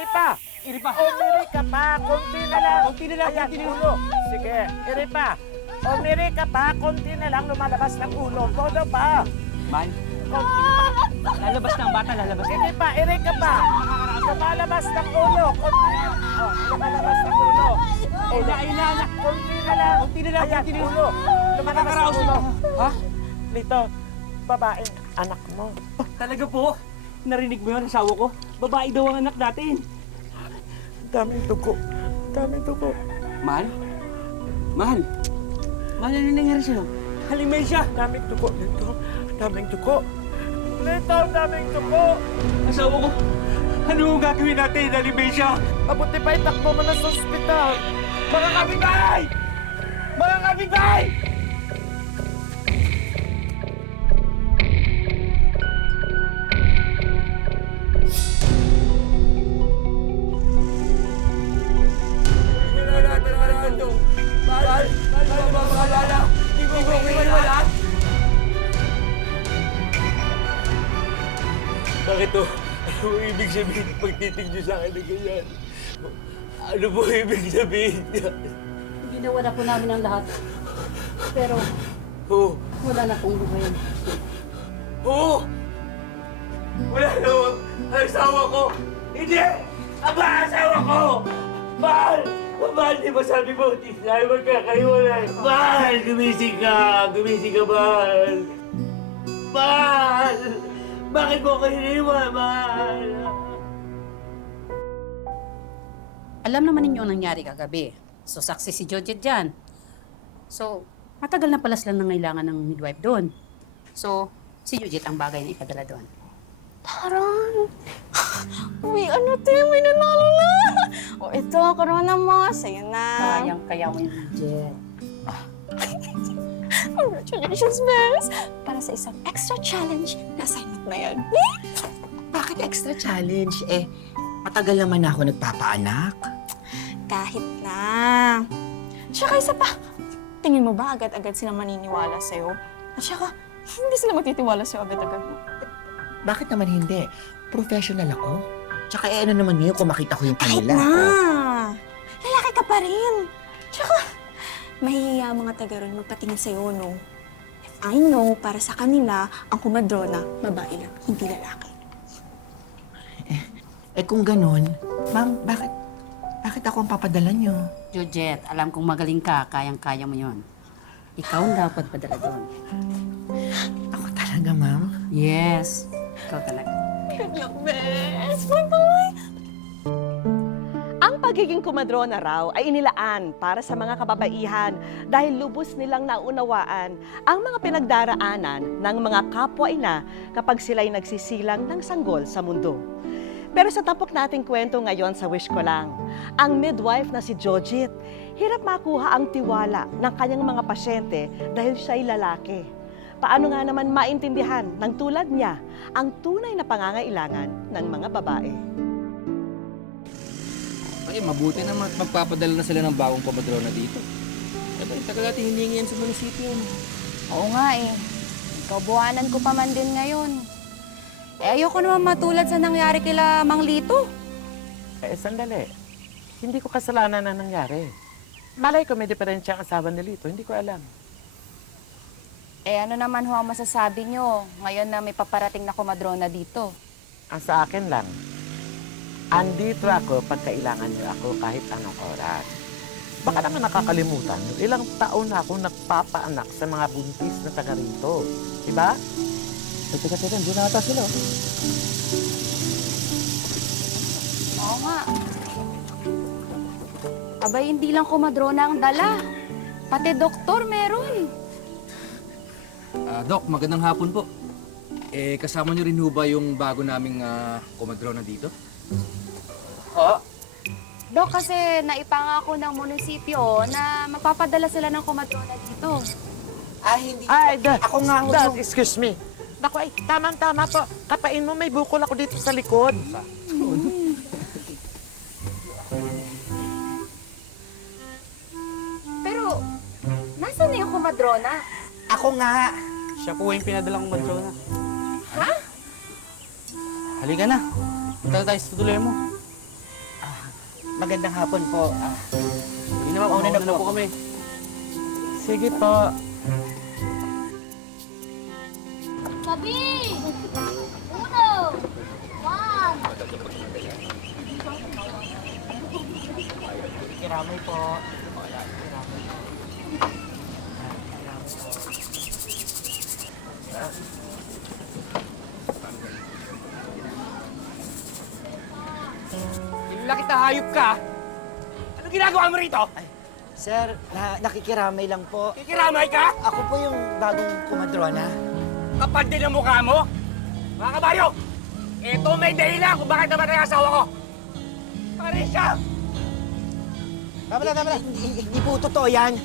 iri pa! Iri pa! Umiri ka pa! Kunti na lang! Kunti na lang, Ayan, kunti na lang. ulo! Sige, iri pa! Umiri ka pa! Kunti na lang lumalabas ng ulo. Todo pa! Man, Kunti pa! lalabas na ang bata, lalabas na. Sige pa, iri ka pa! Lumalabas ng ulo! Kunti na lang! Oh, lumalabas ng ulo! Ulo! Ayun na, anak. Kunti na lang! Kunti na lang, Ayan, kunti na lang. ulo! Lumalabas ng Nakakaraos ulo! na. Ha? Dito, babaeng anak mo. Talaga po? Narinig mo yun, asawa ko? Babae daw ang anak natin. Daming dugo. Daming dugo. Mahal? Mahal? Mahal, ano nangyari sa'yo? Halimay siya! Daming dugo nito. Daming dugo. Nito, daming dugo. Asawa ko, ano ang gagawin natin? Halimay siya! Mabuti pa itakbo mo na sa ospital. Mga kapitbahay! Mga kapitbahay! Bakit to? Ano po ibig sabihin pagtitig niyo sa akin na ganyan? Ano po ibig sabihin niya? Ginawa na po namin ang lahat. Pero Oh! wala na pong buhay. Oh! Wala na ang asawa ko! Hindi! Aba, asawa ko! Mahal! Mahal, di ba sabi mo, di tayo magkakaiwalay? Mahal! Gumising ka! Gumising ka, mahal! Mahal! Bakit mo ko hiniwan, mahal? Alam naman ninyo ang nangyari kagabi. So, saksi si Georgette dyan. So, matagal na pala silang nangailangan ng midwife doon. So, si Georgette ang bagay na ipadala doon. Taran! Uy, ano te? May nanalo na! O ito, corona mo. Sa'yo na. Kayang-kaya mo yung Georgette. Congratulations, Bes! Para sa isang extra challenge na assignment na yan. Bakit extra challenge? Eh, matagal naman ako nagpapaanak. Kahit na. Tsaka isa pa, tingin mo ba agad-agad sila maniniwala sa'yo? At tsaka, hindi sila magtitiwala sa'yo agad-agad mo. Bakit naman hindi? Professional ako. Tsaka ano naman yun kung makita ko yung Kahit kanila. na! Lalaki ka pa rin. Tsaka, mahihiya mga taga ron magpatingin sa'yo, no? If I know, para sa kanila, ang kumadrona, babae lang, hindi lalaki. Eh kung ganun, ma'am, bakit ako ang papadala nyo? Georgette, alam kong magaling ka, kayang-kaya mo yon. Ikaw ang dapat padala doon. Ako talaga, ma'am? Yes, ikaw talaga. Good luck, Bes! Bye-bye! Ang pagiging kumadrona raw ay inilaan para sa mga kababaihan dahil lubos nilang naunawaan ang mga pinagdaraanan ng mga kapwa-ina kapag sila'y nagsisilang ng sanggol sa mundo. Pero sa tapok nating kwento ngayon sa Wish Ko Lang, ang midwife na si Georgette, hirap makuha ang tiwala ng kanyang mga pasyente dahil siya'y lalaki. Paano nga naman maintindihan ng tulad niya ang tunay na pangangailangan ng mga babae? Ay, mabuti naman at magpapadala na sila ng bagong kumadrona dito. Eh, ba, tagal natin hiningi yan sa munisipyo. Oo nga eh. Ikaw, buwanan ko pa man din ngayon. Eh, ayoko naman matulad sa nangyari kila Mang Lito. Eh, sandali. Hindi ko kasalanan na nangyari. Malay ko may diferensya ang asawa ni Lito. Hindi ko alam. Eh, ano naman ho ang masasabi nyo ngayon na may paparating na kumadrona dito? Ang sa akin lang, andito ako pag kailangan niyo ako kahit anong oras. Baka naman nakakalimutan niyo, ilang taon na ako nagpapaanak sa mga buntis na taga rito. Diba? Teka, doon na ata sila. Oo nga. Abay, hindi lang kumadrona ang dala. Pati doktor meron. Doc, magandang hapon po. Eh, kasama niyo rin ho ba yung bago naming kumadrona dito? Dok, kasi naipangako ng munisipyo na magpapadala sila ng kumadrona dito. Hindi. Ay, Dad. Ako nga ho. Dad, excuse me. Naku, ay, tamang-tama po. Kapain mo, may bukol ako dito sa likod. Pero, nasaan na yung kumadrona? Ako nga. Siya po yung pinadalang kumadrona. Ha? Halika na. Punta na tayo sa tuloy mo. Magandang hapon po. Hindi naman, mauna na po kami. Sige po. Sabi! Uno! One! Kiramay po. Laki na hayop ka! Ano ginagawa mo rito? Sir, nakikiramay lang po. Kikiramay ka? Ako po yung bagong kumadrona. Kapal din ang mukha mo? Mga kabayo! Ito may dahilan kung bakit namatay ang asawa ko! Parisha! Tama na. Hindi po totoo yan.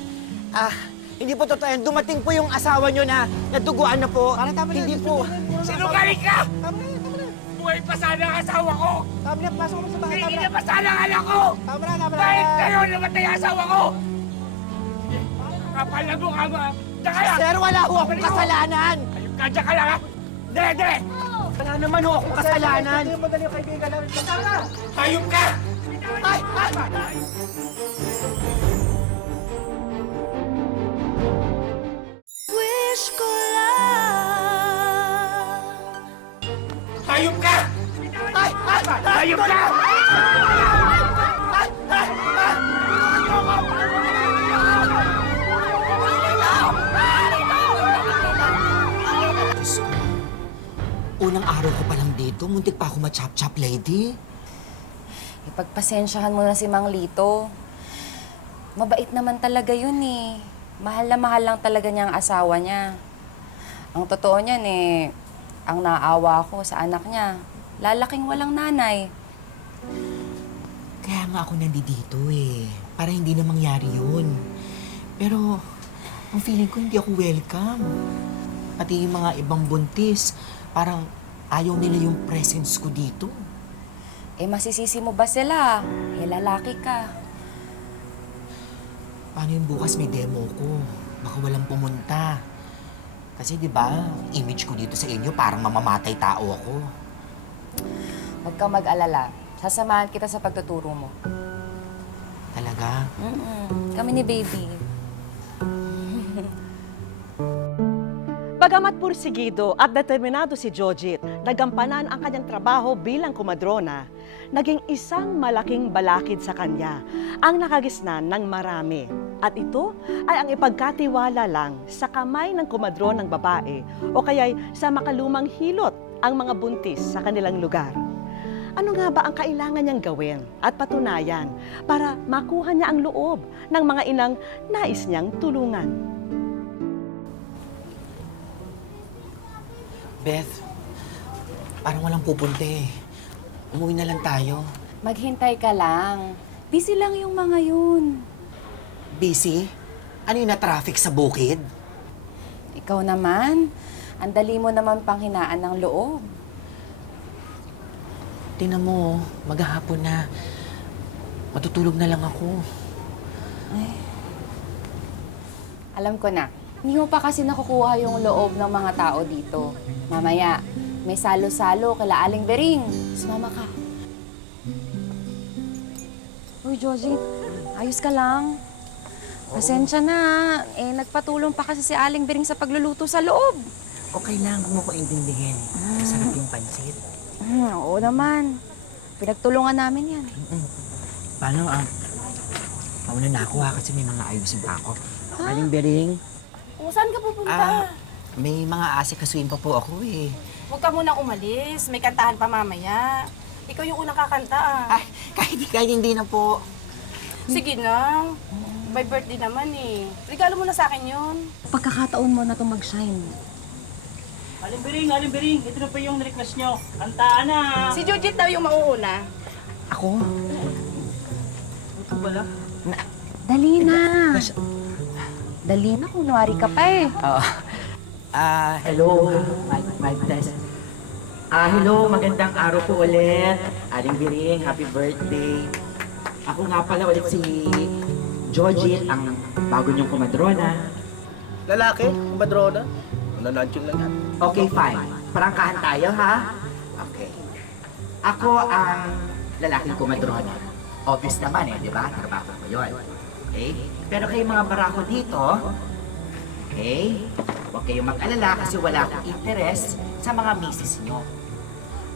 Hindi po totoo yan. Dumating po yung asawa nyo na naduguan na po. Hindi po. Sinungaling ka! Tama na. Buhay pa sana ang asawa ko! Tama na, pasok mo sa bahay. Hindi na pa sana ang anak ko! Tama na. Kahit kayo namatay ang asawa ko! Kapal na mukha mo! Diyan ka lang! Sir, wala ho akong kasalanan. Ayun ka, diyan ka lang ha! Dire! Wala naman ho akong kasalanan. Hayop ka! Ay! Hayop ka! Hayop ka! Diyos ko. Unang araw ko pa lang dito, muntik pa ako ma-chop-chop lady. Ipagpasensyahan mo na si Mang Lito. Mabait naman talaga yun eh. Mahal na mahal lang talaga niya ang asawa niya. Ang totoo niyan eh, ang naawa ko sa anak niya. Lalaking walang nanay. Kaya nga ako nandito eh. Para hindi na mangyari yun. Pero, ang feeling ko hindi ako welcome. Pati yung mga ibang buntis, parang ayaw nila yung presence ko dito. Eh masisisi mo ba sila? Eh lalaki ka. Paano yung bukas may demo ko? Baka walang pumunta. Kasi di ba, image ko dito sa inyo parang mamamatay tao ako. Huwag kang mag-alala. Sasamahan kita sa pagtuturo mo. Talaga? Kami ni baby. Bagamat pursigido at determinado si Jojit, nagampanan ang kanyang trabaho bilang kumadrona, naging isang malaking balakid sa kanya ang nakagisnan ng marami. At ito ay ang ipagkatiwala lang sa kamay ng kumadronang babae o kaya'y sa makalumang hilot ang mga buntis sa kanilang lugar. Ano nga ba ang kailangan niyang gawin at patunayan para makuha niya ang loob ng mga inang nais niyang tulungan? Beth, parang walang pupunte. Umuwi na lang tayo. Maghintay ka lang. Busy lang yung mga yun. Busy? Ano yung na-traffic sa bukid? Ikaw naman, ang dali mo naman panghinaan ng loob. Tingnan mo, maghahapon na. Matutulog na lang ako. Alam ko na, hindi mo pa kasi nakukuha yung loob ng mga tao dito. Mamaya, may salo-salo kila Aling Bering. Sumama ka. Uy, Joji, ayos ka lang. Pasensya na. Eh, nagpatulong pa kasi si Aling Bering sa pagluluto sa loob. Okay lang, huwag mo ko intindihin. Masarap yung pansit. Oo naman. Pinagtulungan namin yan. Paano, mauna na ako kasi may mga ayusin pa ako. Aling Bering, Saan ka pupunta? may mga asikasuin pa po ako eh. Huwag ka munang umalis. May kantahan pa mamaya. Ikaw yung unang kakanta ah. Ay, kahit hindi na po. Sige na. May birthday naman eh. Regalo mo na sa akin yun. Pagkakataon mo na itong mag-shine. Aling Bering, ito na po yung request nyo. Kantaan na! Si Jujit daw yung mauuna. Ako? Ito pala. Dali na. Dali na, kunwari ka pa eh. Hello. Mic test. Hello, magandang araw po ulit. Aling Biring, happy birthday. Ako nga pala ulit si Jojit, ang bago niyong kumadrona. Lalaki? Kumadrona? Nananching lang yan. Okay, fine. Parangkahan tayo, ha? Okay. Ako ang lalaking kumadrona. Obvious naman di ba? Trabaho mo yun. Okay? Pero kayong mga barako dito, okay? Huwag kayong mag-alala kasi wala akong interest sa mga misis nyo.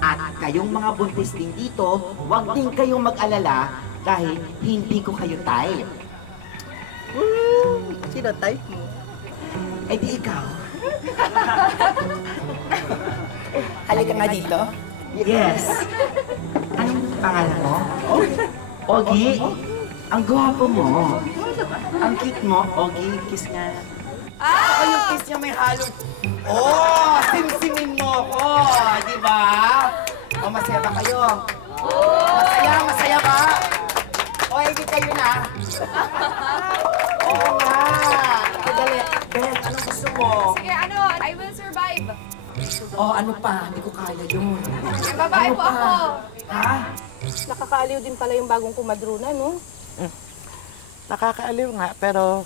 At kayong mga buntis din dito, huwag din kayong mag-alala dahil hindi ko kayo type. Sino type mo? Eh di ikaw. Halika nga dito. Yes. Anong pangalan mo? Ogie. Ang gwapo mo. Ang cute mo. Ogie, kiss nga. Ako yung kiss niya may halong... Oh! Simsimin mo ko! Di ba? O, masaya ba kayo? Masaya ba? O, hindi kayo na. Oo nga. Dali. Ben, anong gusto mo? Sige, I will survive. Oh, ano pa? Hindi ko kaya yun. May babae po ako. Ha? Nakakaaliw din pala yung bagong kumadrona, no? Nakakaaliw nga, pero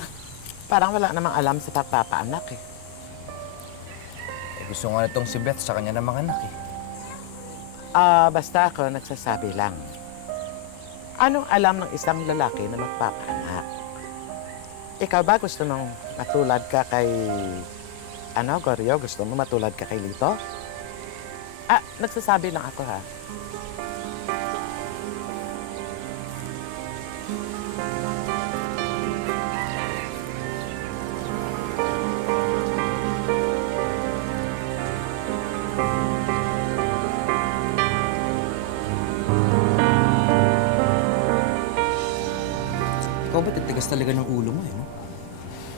parang wala namang alam sa pagpapaanak eh. Gusto nga itong si Beth sa kanya ng mga anak eh. Basta ako nagsasabi lang. Anong alam ng isang lalaki na magpapaanak? Ikaw ba gusto mong matulad ka kay... Goryo? Gusto mo matulad ka kay Lito? Nagsasabi lang ako ha. Ikaw ba titigas talaga ng ulo mo no?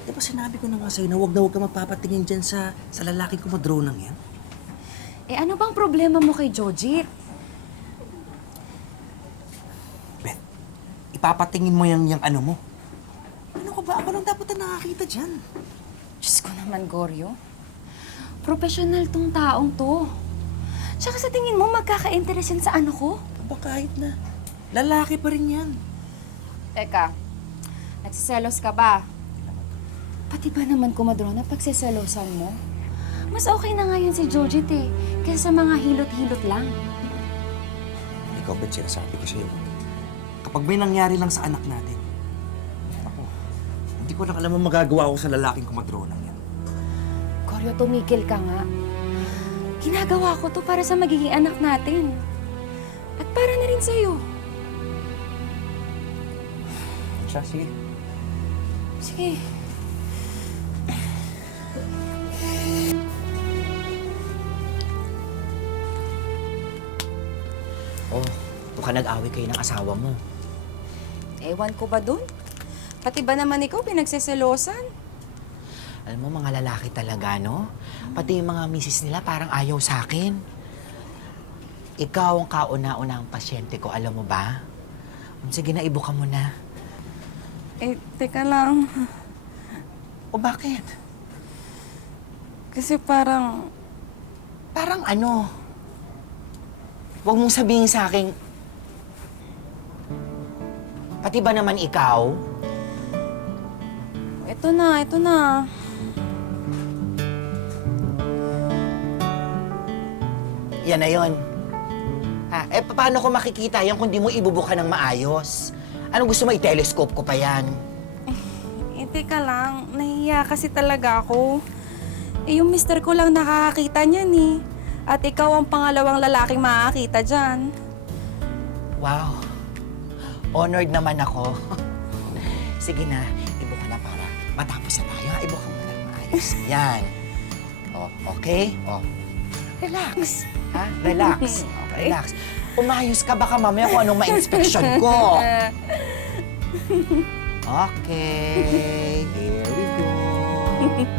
Di ba sinabi ko na nga sa'yo na huwag ka magpapatingin dyan sa lalaking kumadronang yan? Eh ano bang problema mo kay Jojit? Beth, ipapatingin mo yung ano mo. Ano ka ba? Ako lang dapat na nakakita dyan. Diyos ko naman, Goryo. Professional tong taong to. Tsaka sa tingin mo, magkaka-interest yan sa ano ko? Aba kahit na. Lalaki pa rin yan. Teka, nagsiselos ka ba? Pati ba naman kumadrona pagsiselosan mo? Mas okay na nga yan si Jojit eh, kaysa mga hilot-hilot lang. Ikaw ba't sinasabi ko sa'yo? Kapag may nangyari lang sa anak natin, ako, hindi ko lang alam ang magagawa ko sa lalaking kumadronang yan. Goryo, tumigil ka nga. Ginagawa ko to para sa magiging anak natin. At para na rin sa'yo. Siya, sige. Sige. Oh, baka nag-away kayo ng asawa mo. Ewan ko ba dun? Pati ba naman ikaw pinagseselosan? Alam mo, mga lalaki talaga, no? Pati yung mga misis nila parang ayaw sa akin. Ikaw ang kauna-unahang pasyente ko, alam mo ba? Sige na, ibuka mo na. Eh, teka lang. O bakit? Kasi parang... Parang ano? Huwag mong sabihin sa akin, pati ba naman ikaw? Ito na, ito na. Yan na yun. Paano ko makikita yan kung di mo ibubuka ng maayos? Anong gusto mo, i-telescope ko pa yan? Eh, teka lang. Nahiya kasi talaga ako. Eh, yung mister ko lang nakakakita niyan eh. At ikaw ang pangalawang lalaking makakakita dyan. Wow. Honored naman ako. Sige na, ibuka na para matapos na tayo. Ibuka mo na maayos. Yan. Oh, okay? Oh. Relax. Ha? Relax. Okay. Relax. Umayos ka, baka mamaya kung anong ma-inspection ko. Okay. Here we go.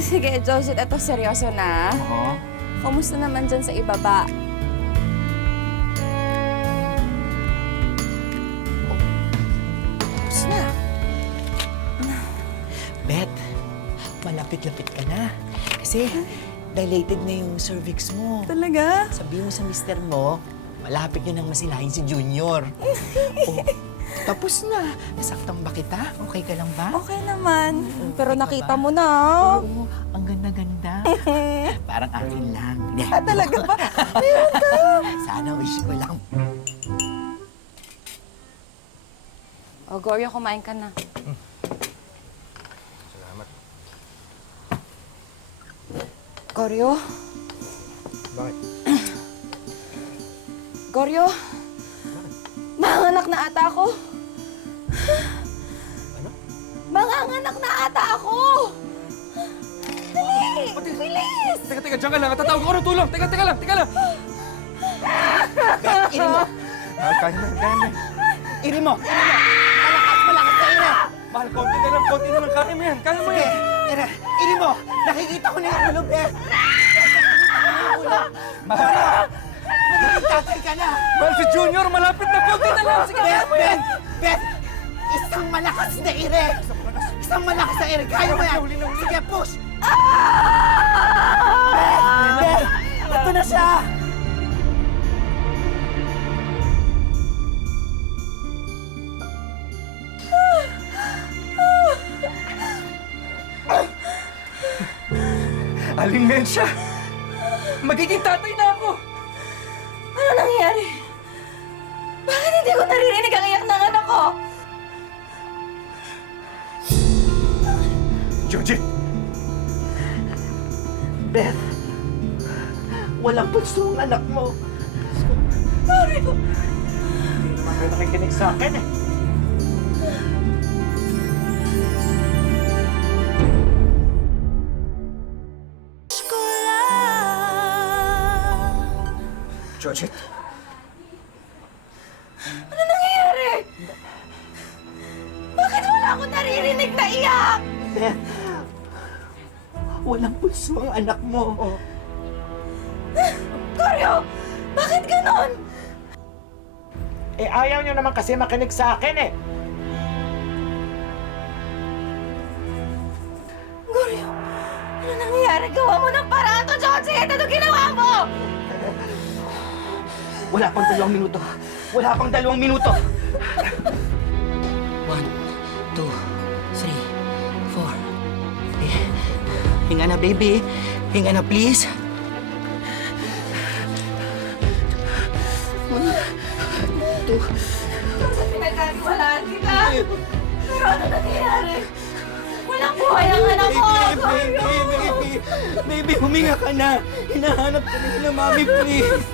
Sige, Joseph, eto seryoso na. Oo. Kumusta naman dyan sa ibaba? Tapos na. Beth, malapit-lapit ka na. Kasi dilated na yung cervix mo. Talaga? Sabihin mo sa mister mo, malapit niya nang masilahin si Junior. Oh, tapos na. Nasaktan ba kita? Okay ka lang ba? Okay naman. Pero Okay ka nakita ba? mo na. Oo, ang ganda-ganda. Parang akin lang. Talaga ba? Meron ka! Sana wish ko lang. O, Goryo, kumain ka na. Salamat. Goryo? Bakit? Goryo? Manganak na ata ako. Ano? Manganganak na ata ako! Dali! Bilis! Teka, diyan ka lang. Tatawag ako ng tulong. Teka lang. Beth, iri mo! Mahal, kaya mo yan. Iri mo! Malakas ka, iri! Mahal, konti na lang. Kaya mo yan. Kaya mo yan. Iri mo! Nakikita ko na yung ulo, Beth! Mahal! Magkikatay ka na! Mahal, si Junior. Malapit na. Konti na lang. Sige, kaya Beth! mo yan. Beth! Beth! Isang malakas na ire! Isang malakas na ire! Kaya mo yan! Sige, push! Beth! Beth! Ito na siya! Aling Mensya. Magiging tatay na ako. Ano nangyari? Bakit hindi ko naririnig ang iyak ng anak ko? Jojit! Beth! Walang puso ang anak mo! Mario! Hindi naman kayo nakikinig sa akin eh. Jojit? Ano nangyayari? Bakit wala akong naririnig na iyak? Beth! Walang puso ang anak mo! Goryo! Bakit ganon? Eh, ayaw nyo naman kasi makinig sa akin eh. Goryo! Ano nangyayari? Gawa mo ng paraan to, Jojit! Ano ginawa mo? Wala pang 2 minuto! Wala pang 2 minuto! 1, 2, 3, 4. Hinga na, baby. Hinga na, please. 1, 2. Pinagkatiwalaan kita! Pero ano nangyayari? Walang buhay ang anak ko! Baby, huminga ka na. Hinahanap ka na nila, mami, please.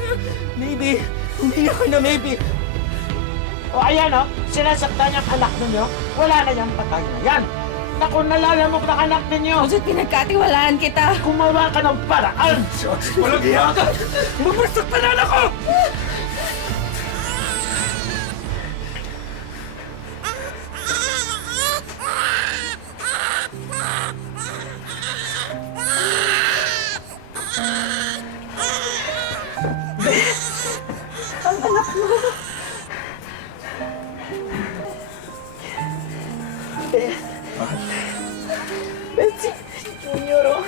Baby, huminga ka na, baby. O ayan o, sinasaktan niyang anak ninyo, wala na yung patay na yan. Naku, nalalamok na anak ninyo. Jojit, pinagkatiwalaan kita! Gumawa ka ng paraan. Walang iya ka. Mabastok na anak ko. Beth, si Junior, oh.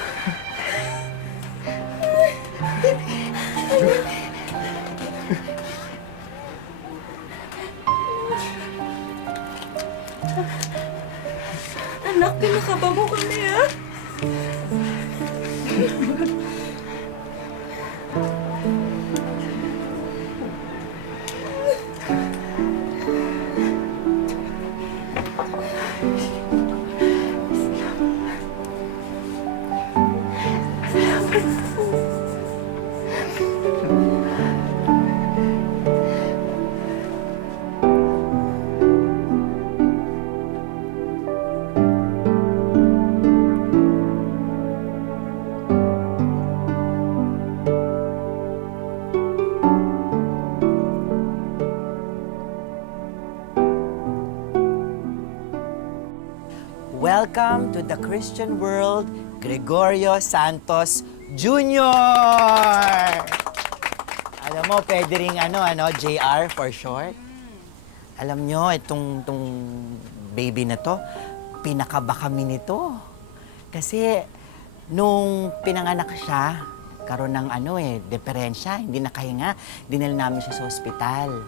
Anak, pinakaba mo kami, ha? Welcome to the Christian world, Gregorio Santos Jr. Alam mo, pwede ring JR for short. Alam nyo, itong baby na to, pinakaba kami nito. Kasi nung pinanganak siya, karoon ng deperensya, hindi nakahinga, dinala namin siya sa ospital.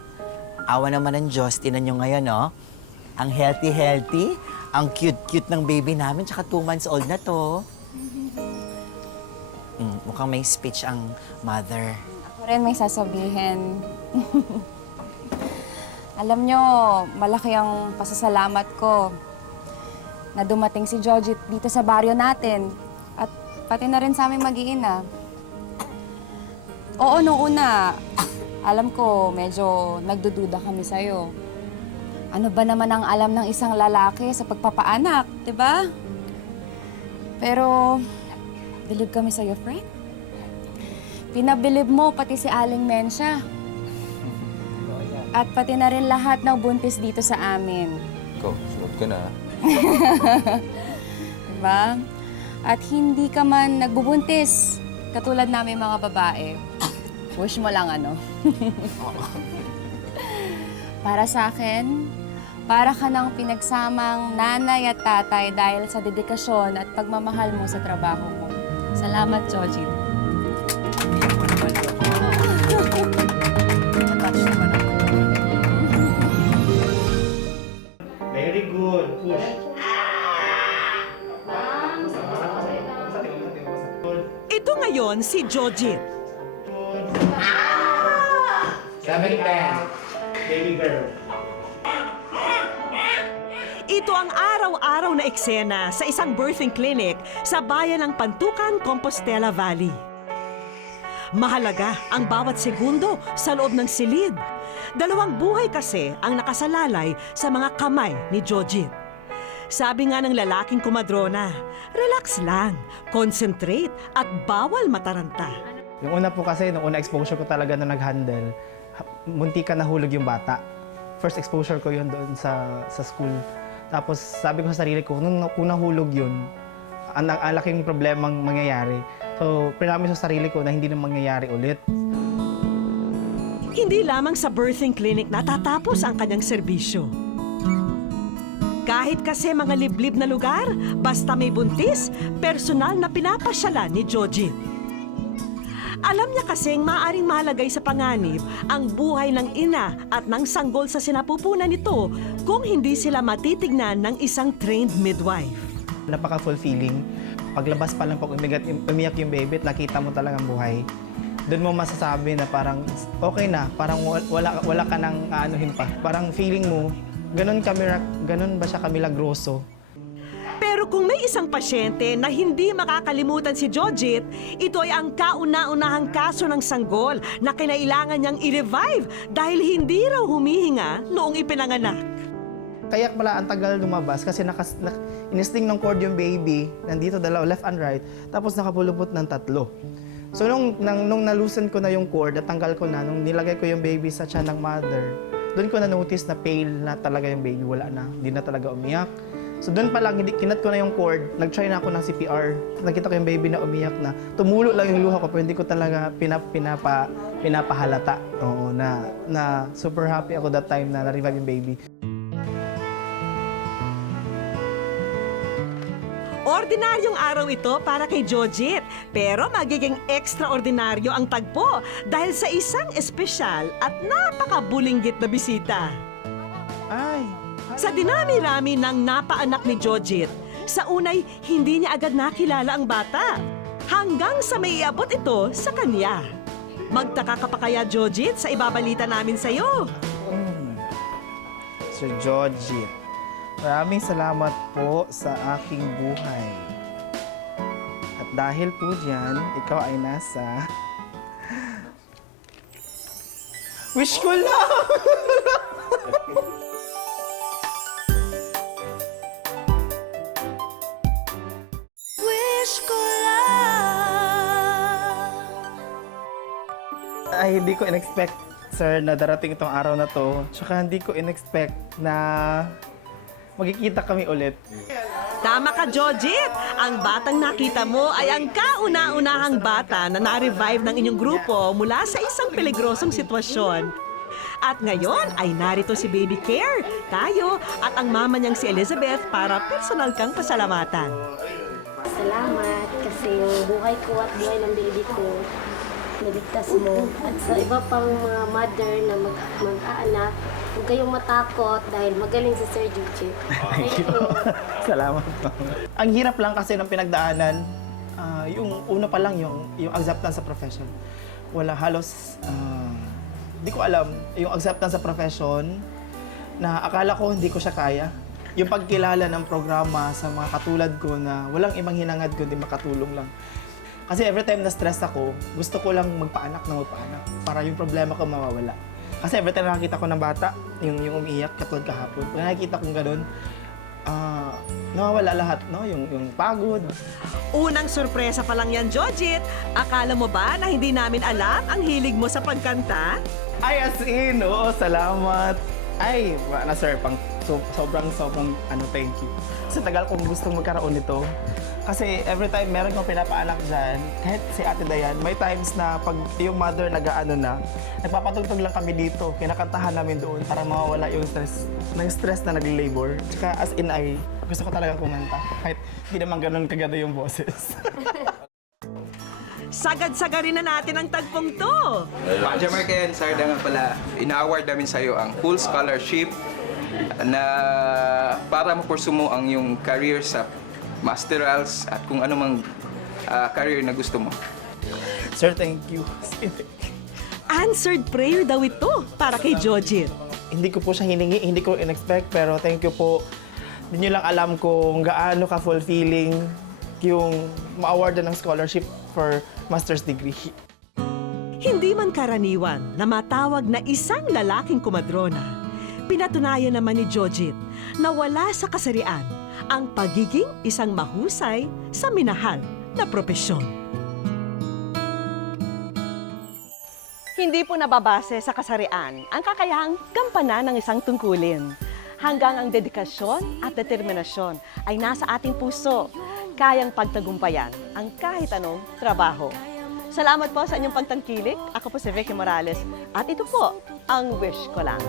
Awa naman ng Diyos, tinan nyo ngayon, no? Ang healthy, ang cute-cute ng baby namin, tsaka 2 months old na to. Mukhang may speech ang mother. Ako rin may sasabihin. Alam nyo, malaki ang pasasalamat ko na dumating si Jojit dito sa baryo natin. At pati na rin sa aming mag-iina. Oo, noong una, alam ko medyo nagdududa kami sa'yo. Ano ba naman ang alam ng isang lalaki sa pagpapaanak, di ba? Pero, bilib kami sa'yo, friend. Pinabilib mo pati si Aling Mensya. At pati na rin lahat ng buntis dito sa amin. Ikaw, sunod ka na. Diba? At hindi ka man nagbubuntis, katulad namin mga babae. Wish mo lang ano. Para sa akin, para ka ng pinagsamang nanay at tatay dahil sa dedikasyon at pagmamahal mo sa trabaho mo. Salamat, Jojit. Very good. Push. Ito ngayon si Jojit. Baby girl. Ito ang araw-araw na eksena sa isang birthing clinic sa bayan ng Pantukan, Compostela Valley. Mahalaga ang bawat segundo sa loob ng silid. 2 buhay kasi ang nakasalalay sa mga kamay ni Jojit. Sabi nga ng lalaking kumadrona, relax lang, concentrate at bawal mataranta. Yung una po kasi, nung una exposure ko talaga na nag-handle, munti ka nahulog yung bata. First exposure ko yun doon sa school. Tapos sabi ko sa sarili ko, kung nahulog yun, ang laking problemang mangyayari. So, pinamis sa sarili ko na hindi na mangyayari ulit. Hindi lamang sa birthing clinic natatapos ang kanyang serbisyo. Kahit kasi mga liblib na lugar, basta may buntis, personal na pinapasyalan ni Jojit. Alam niya kasing maaaring malagay sa panganib ang buhay ng ina at ng sanggol sa sinapupunan nito kung hindi sila matitignan ng isang trained midwife. Napaka-fulfilling. Paglabas pa lang pag umiyak yung baby at nakita mo talagang buhay, doon mo masasabi na parang okay na, parang wala ka nang aanuhin pa. Parang feeling mo, ganun ba siya kamilagroso? Pero kung may isang pasyente na hindi makakalimutan si Jojit, ito ay ang kauna-unahang kaso ng sanggol na kinailangan niyang i-revive dahil hindi raw humihinga noong ipinanganak. Kaya pala ang tagal lumabas kasi inisting ng cord yung baby, nandito dalawa, left and right, tapos nakapulupot ng 3. So nung nalusan ko na yung cord, natanggal ko na, nung nilagay ko yung baby sa tiyan ng mother, doon ko na-notice na pale na talaga yung baby, wala na, hindi na talaga umiyak. So doon pa lang, kinat ko na yung cord, nag-try na ako ng CPR. Nakita ko yung baby na umiyak na. Tumulo lang yung luha ko, pero hindi ko talaga pinapahalata. Oo, na super happy ako that time na na-revive yung baby. Ordinaryong araw ito para kay Jojit, pero magiging extraordinaryo ang tagpo dahil sa isang espesyal at napakabulinggit na bisita. Ay! Sa dinami-rami ng napaanak ni Jojit, sa unay hindi niya agad nakilala ang bata. Hanggang sa may iabot ito sa kanya. Magtaka ka pa kaya, Jojit, sa ibabalita namin sa'yo? Sir Jojit, maraming salamat po sa aking buhay. At dahil po dyan, ikaw ay nasa... Wish ko lang! Ay, hindi ko in-expect, sir, na darating itong araw na to. Tsaka hindi ko in-expect na magkikita kami ulit. Tama ka, Jojit! Ang batang nakita mo ay ang kauna-unahang bata na na-revive ng inyong grupo mula sa isang peligrosong sitwasyon. At ngayon ay narito si Baby Care, tayo at ang mama niyang si Elizabeth para personal kang pasalamatan. Salamat kasi yung buhay ko at buhay ng baby ko naligtas mo. At sa iba pang mga mother na mag-aanak, huwag kayong matakot dahil magaling si Sir Jojit. Thank you. Salamat po. Ang hirap lang kasi ng pinagdaanan. yung una pa lang yung acceptance sa profession. Wala halos, hindi ko alam, yung acceptance sa profession na akala ko hindi ko siya kaya. Yung pagkilala ng programa sa mga katulad ko na walang ibang hinangad kundi makatulong lang. Kasi every time na stress ako, gusto ko lang magpaanak para yung problema ko mawawala. Kasi every time nakakita ko ng bata, yung umiiyak katulad kahapon, kung nakikita kong ganun, nawawala lahat, no? Yung pagod. Unang sorpresa pa lang yan, Jojit. Akala mo ba na hindi namin alam ang hilig mo sa pagkanta? Ay, as in, oo, salamat. Ay, na sir, sobrang thank you. Sa tagal kong gustong magkaroon nito. Kasi every time meron kong pinapaanak dyan, kahit si Ate Dayan, may times na pag yung mother nagpapatugtog lang kami dito, kinakantahan namin doon para mawawala yung stress na nag-labor. Tsaka as in gusto ko talagang kumanta, kahit hindi naman ganun kaganda yung boses. Sagad-sagarin na natin ang tagpong to. Jamarken, Sarda nga pala, ina-award namin sa'yo ang full scholarship na para mapursu mo ang yung career sa masterals at kung anumang career na gusto mo. Sir, thank you. Answered prayer daw ito para kay Jojit. Hindi ko po siya hiningi, hindi ko in-expect, pero thank you po. Hindi nyo lang alam kung gaano ka-fulfilling yung ma-award ng scholarship for master's degree. Hindi man karaniwan na matawag na isang lalaking kumadrona, pinatunayan naman ni Jojit na wala sa kasarian ang pagiging isang mahusay sa minahal na propesyon. Hindi po nababase sa kasarian ang kakayahang gampanan ng isang tungkulin. Hanggang ang dedikasyon at determinasyon ay nasa ating puso, kayang pagtagumpayan ang kahit anong trabaho. Salamat po sa inyong pagtangkilik. Ako po si Vicky Morales at ito po ang wish ko lang.